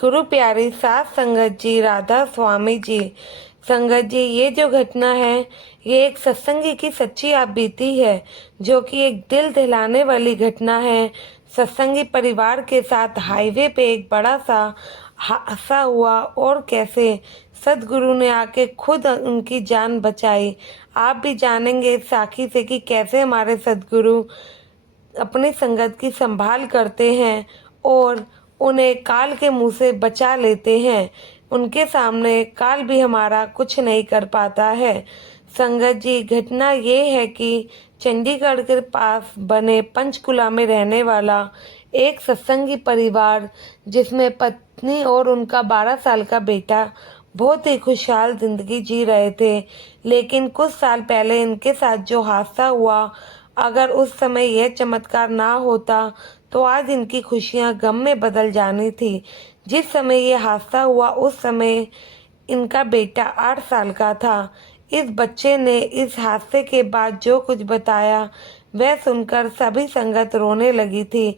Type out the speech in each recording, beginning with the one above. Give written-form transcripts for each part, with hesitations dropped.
गुरु प्यारी सास संगत जी, राधा स्वामी जी। संगत जी, ये जो घटना है ये एक सत्संगी की सच्ची आप बीती है, जो कि एक दिल दिलाने वाली घटना है। सत्संगी परिवार के साथ हाईवे पे एक बड़ा सा हादसा हुआ और कैसे सदगुरु ने आके खुद उनकी जान बचाई। आप भी जानेंगे इस साखी से कि कैसे हमारे सदगुरु अपनी संगत की संभाल करते हैं और उन्हें काल के मुंह से बचा लेते हैं। उनके सामने काल भी हमारा कुछ नहीं कर पाता है। संगत जी, घटना ये है कि चंडीगढ़ के पास बने पंचकुला में रहने वाला एक सत्संगी परिवार, जिसमें पत्नी और उनका 12 साल का बेटा बहुत ही खुशहाल जिंदगी जी रहे थे। लेकिन कुछ साल पहले इनके साथ जो हादसा हुआ, अगर उस समय यह चमत्कार ना होता तो आज इनकी खुशियां गम में बदल जानी थी। जिस समय ये हादसा हुआ उस समय इनका बेटा 8 साल का था। इस बच्चे ने इस हादसे के बाद जो कुछ बताया वह सुनकर सभी संगत रोने लगी थी।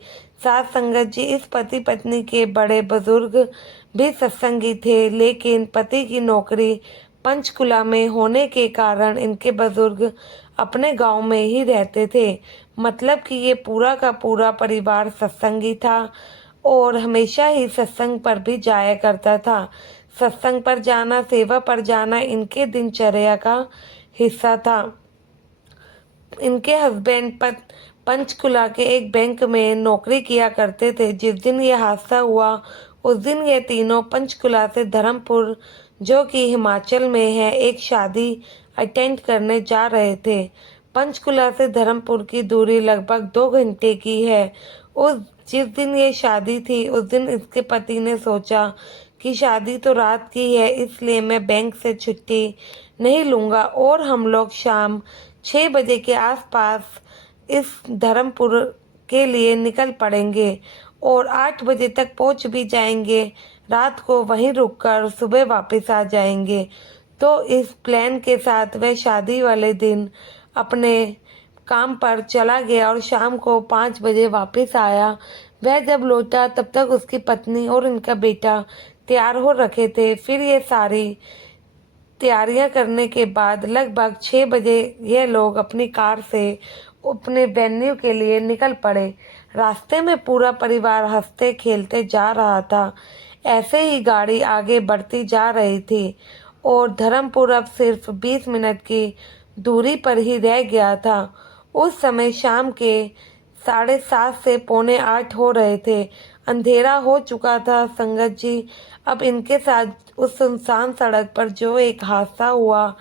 साथ संगत जी, इस पति पत्नी के बड़े बुजुर्ग भी सत्संगी थे, लेकिन पति की नौकरी पंचकुला में होने के कारण इनके बुजुर्ग अपने गांव में ही रहते थे। मतलब कि ये पूरा का पूरा परिवार सत्संगी था और हमेशा ही सत्संग पर भी जाया करता था। सत्संग पर जाना, सेवा पर जाना इनके दिनचर्या का हिस्सा था। इनके हस्बैंड पंचकुला के एक बैंक में नौकरी किया करते थे। जिस दिन ये हादसा हुआ उस दिन ये तीनों पंचकुला से धर्मपुर, जो कि हिमाचल में है, एक शादी अटेंड करने जा रहे थे। पंचकुला से धर्मपुर की दूरी लगभग 2 घंटे की है। उस जिस दिन ये शादी थी उस दिन इसके पति ने सोचा कि शादी तो रात की है, इसलिए मैं बैंक से छुट्टी नहीं लूँगा और हम लोग शाम 6 बजे के आसपास इस धर्मपुर के लिए निकल पड़ेंगे और 8 बजे तक पहुंच भी जाएंगे। रात को वहीं रुककर सुबह वापस आ जाएंगे। तो इस प्लान के साथ वह शादी वाले दिन अपने काम पर चला गया और शाम को 5 बजे वापस आया। वह जब लौटा तब तक उसकी पत्नी और इनका बेटा तैयार हो रखे थे। फिर ये सारी तैयारियां करने के बाद लगभग 6 बजे ये लोग अपनी कार से अपने वेन्यू के लिए निकल पड़े। रास्ते में पूरा परिवार हंसते खेलते जा रहा था। ऐसे ही गाड़ी आगे बढ़ती जा रही थी और धर्मपुर अब सिर्फ 20 मिनट की दूरी पर ही रह गया था। उस समय शाम के 7:30 से 7:45 हो रहे थे। अंधेरा हो चुका था। संगत जी, अब इनके साथ उस सुनसान सड़क पर जो एक हादसा हुआ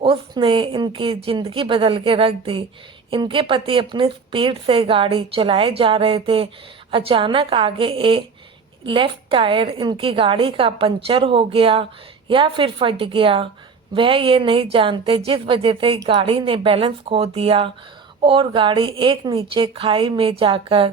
उसने इनकी जिंदगी बदल के रख दी। इनके पति अपनी स्पीड से गाड़ी चलाए जा रहे थे। अचानक आगे लेफ्ट टायर इनकी गाड़ी का पंचर हो गया या फिर फट गया, वह ये नहीं जानते, जिस वजह से गाड़ी ने बैलेंस खो दिया और गाड़ी एक नीचे खाई में जाकर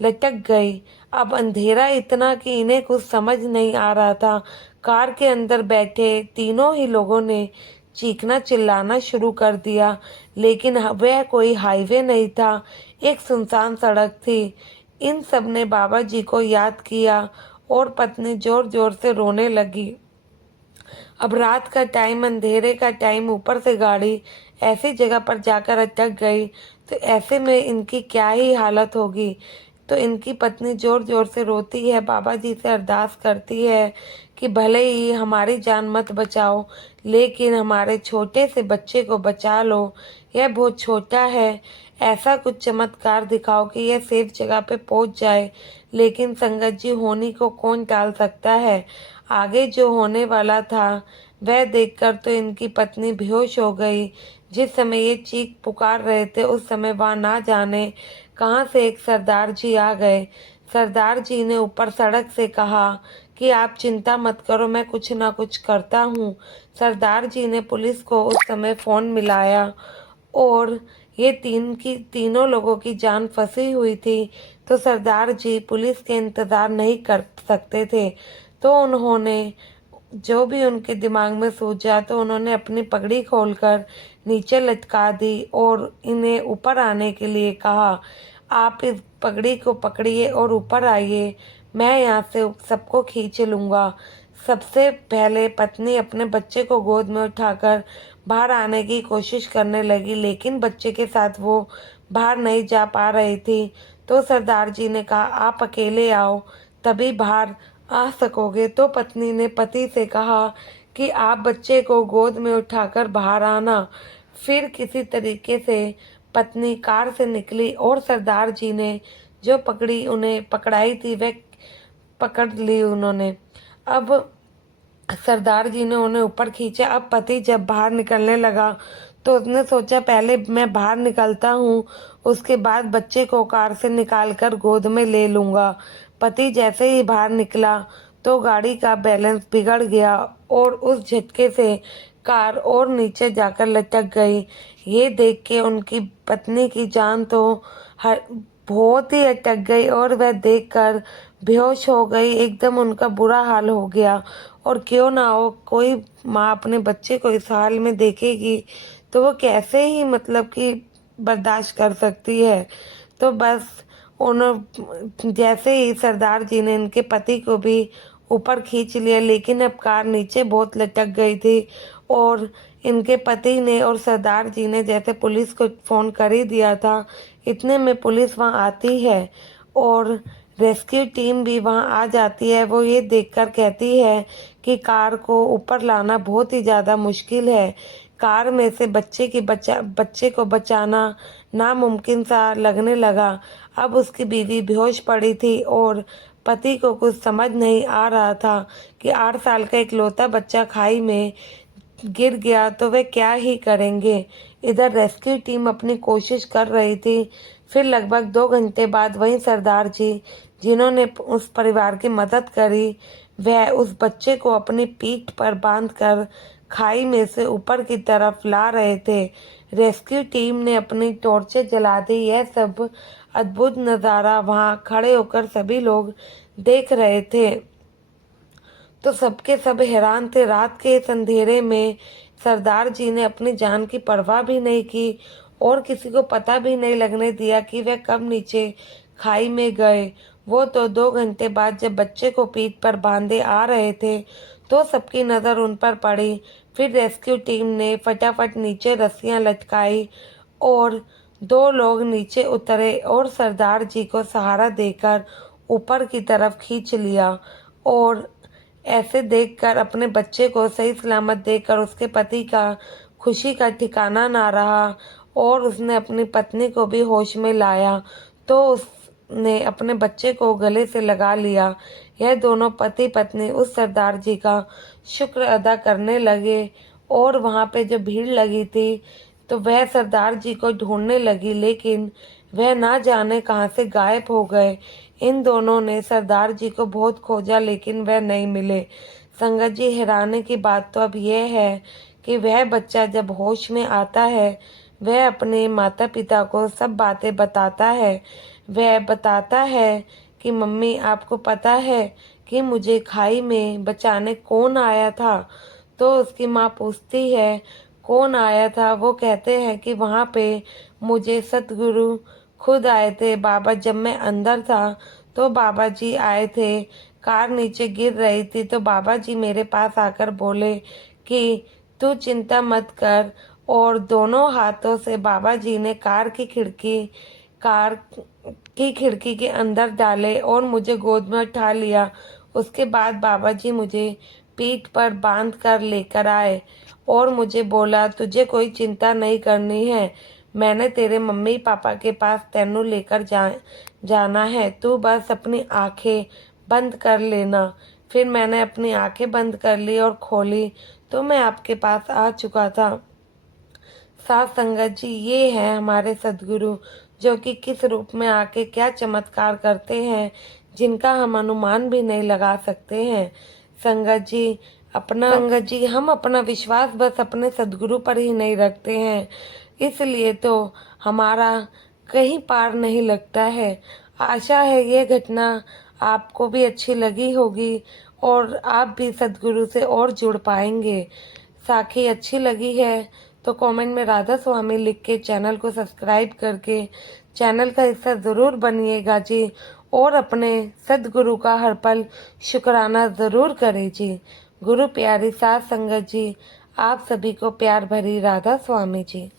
लटक गई। अब अंधेरा इतना कि इन्हें कुछ समझ नहीं आ रहा था। कार के अंदर बैठे तीनों ही लोगों ने चीखना चिल्लाना शुरू कर दिया, लेकिन वह कोई हाईवे नहीं था, एक सुनसान सड़क थी। इन सब ने बाबा जी को याद किया और पत्नी जोर जोर से रोने लगी। अब रात का टाइम, अंधेरे का टाइम, ऊपर से गाड़ी ऐसी जगह पर जाकर अटक गई तो ऐसे में इनकी क्या ही हालत होगी। तो इनकी पत्नी जोर जोर से रोती है, बाबा जी से अरदास करती है कि भले ही हमारी जान मत बचाओ, लेकिन हमारे छोटे से बच्चे को बचा लो, यह बहुत छोटा है। ऐसा कुछ चमत्कार दिखाओ कि यह सेफ जगह पे पहुंच जाए। लेकिन संगत जी, होनी को कौन टाल सकता है। आगे जो होने वाला था वह देखकर तो इनकी पत्नी बेहोश हो गई। जिस समय ये चीख पुकार रहे थे उस समय वहां ना जाने कहां से एक सरदार जी आ गए। सरदार जी ने ऊपर सड़क से कहा कि आप चिंता मत करो, मैं कुछ ना कुछ करता हूँ। सरदार जी ने पुलिस को उस समय फोन मिलाया और ये तीनों लोगों की जान फंसी हुई थी। तो सरदार जी पुलिस के इंतजार नहीं कर सकते थे, तो उन्होंने जो भी उनके दिमाग में सूझा तो उन्होंने अपनी पगड़ी खोलकर नीचे लटका दी और इन्हें ऊपर आने के लिए कहा। आप इस पगड़ी को पकड़िए और ऊपर आइए, मैं यहाँ से सबको खींच लूँगा। सबसे पहले पत्नी अपने बच्चे को गोद में उठाकर बाहर आने की कोशिश करने लगी, लेकिन बच्चे के साथ वो बाहर नहीं जा पा रही थी। तो सरदार जी ने कहा, आप अकेले आओ तभी बाहर आ सकोगे। तो पत्नी ने पति से कहा कि आप बच्चे को गोद में उठाकर बाहर आना। फिर किसी तरीके से पत्नी कार से निकली और सरदार जी ने जो उन्हें पकड़ाई थी वह पकड़ ली उन्होंने। अब सरदार जी ने उन्हें ऊपर खींचा। अब पति जब बाहर निकलने लगा तो उसने सोचा, पहले मैं बाहर निकलता हूँ, उसके बाद बच्चे को कार से निकालकर गोद में ले लूँगा। पति जैसे ही बाहर निकला तो गाड़ी का बैलेंस बिगड़ गया और उस झटके से कार और नीचे जाकर लटक गई। ये देख के उनकी पत्नी की जान तो हर बहुत ही अटक गई और वह देखकर बेहोश हो गई। एकदम उनका बुरा हाल हो गया। और क्यों ना हो, कोई माँ अपने बच्चे को इस हाल में देखेगी तो वो कैसे ही मतलब कि बर्दाश्त कर सकती है। तो बस उन्होंने जैसे ही सरदार जी ने इनके पति को भी ऊपर खींच लिया, लेकिन अब कार नीचे बहुत लटक गई थी। और इनके पति ने और सरदार जी ने जैसे पुलिस को फ़ोन कर ही दिया था, इतने में पुलिस वहाँ आती है और रेस्क्यू टीम भी वहाँ आ जाती है। वो ये देखकर कहती है कि कार को ऊपर लाना बहुत ही ज़्यादा मुश्किल है। कार में से बच्चे को बचाना नामुमकिन सा लगने लगा। अब उसकी बीवी बेहोश पड़ी थी और पति को कुछ समझ नहीं आ रहा था कि 8 साल का इकलौता बच्चा खाई में गिर गया तो वे क्या ही करेंगे। इधर रेस्क्यू टीम अपनी कोशिश कर रही थी। फिर लगभग 2 घंटे बाद वही सरदार जी, जिन्होंने उस परिवार की मदद करी, वह उस बच्चे को अपनी पीठ पर बांधकर खाई में से ऊपर की तरफ ला रहे थे। रेस्क्यू टीम ने अपनी टॉर्चें जला दी। यह सब अद्भुत नज़ारा वहां खड़े होकर सभी लोग देख रहे थे। तो सबके सब हैरान थे। रात के इस अंधेरे में सरदार जी ने अपनी जान की परवाह भी नहीं की और किसी को पता भी नहीं लगने दिया कि वह कब नीचे खाई में गए। वो तो 2 घंटे बाद जब बच्चे को पीठ पर बांधे आ रहे थे तो सबकी नज़र उन पर पड़ी। फिर रेस्क्यू टीम ने फटाफट नीचे रस्सियां लटकाई और 2 लोग नीचे उतरे और सरदार जी को सहारा देकर ऊपर की तरफ खींच लिया। और ऐसे देखकर अपने बच्चे को सही सलामत देखकर उसके पति का खुशी का ठिकाना ना रहा और उसने अपनी पत्नी को भी होश में लाया तो उसने अपने बच्चे को गले से लगा लिया। यह दोनों पति पत्नी उस सरदार जी का शुक्र अदा करने लगे और वहाँ पे जो भीड़ लगी थी तो वह सरदार जी को ढूंढने लगी, लेकिन वह ना जाने कहाँ से गायब हो गए। इन दोनों ने सरदार जी को बहुत खोजा लेकिन वह नहीं मिले। संगत जी, हैरानी की बात तो अब यह है कि वह बच्चा जब होश में आता है वह अपने माता पिता को सब बातें बताता है। वह बताता है कि मम्मी, आपको पता है कि मुझे खाई में बचाने कौन आया था? तो उसकी माँ पूछती है, कौन आया था? वो कहते हैं कि वहाँ पे मुझे सतगुरु खुद आए थे बाबा। जब मैं अंदर था तो बाबा जी आए थे। कार नीचे गिर रही थी तो बाबा जी मेरे पास आकर बोले कि तू चिंता मत कर। और दोनों हाथों से बाबा जी ने कार की खिड़की के अंदर डाले और मुझे गोद में उठा लिया। उसके बाद बाबा जी मुझे पीठ पर बांध कर लेकर आए और मुझे बोला, तुझे कोई चिंता नहीं करनी है, मैंने तेरे मम्मी पापा के पास तेनू लेकर जाना है, तू बस अपनी आंखें बंद कर लेना। फिर मैंने अपनी आंखें बंद कर ली और खोली तो मैं आपके पास आ चुका था। साथ संगत जी, ये हैं हमारे सदगुरु, जो कि किस रूप में आके क्या चमत्कार करते हैं जिनका हम अनुमान भी नहीं लगा सकते हैं। संगत जी, हम अपना विश्वास बस अपने सदगुरु पर ही नहीं रखते हैं, इसलिए तो हमारा कहीं पार नहीं लगता है। आशा है ये घटना आपको भी अच्छी लगी होगी और आप भी सदगुरु से और जुड़ पाएंगे। साखी अच्छी लगी है तो कमेंट में राधा स्वामी लिख के चैनल को सब्सक्राइब करके चैनल का हिस्सा ज़रूर बनिएगा जी। और अपने सदगुरु का हर पल शुक्राना ज़रूर करें जी। गुरु प्यारी साध संगत जी, आप सभी को प्यार भरी राधा स्वामी जी।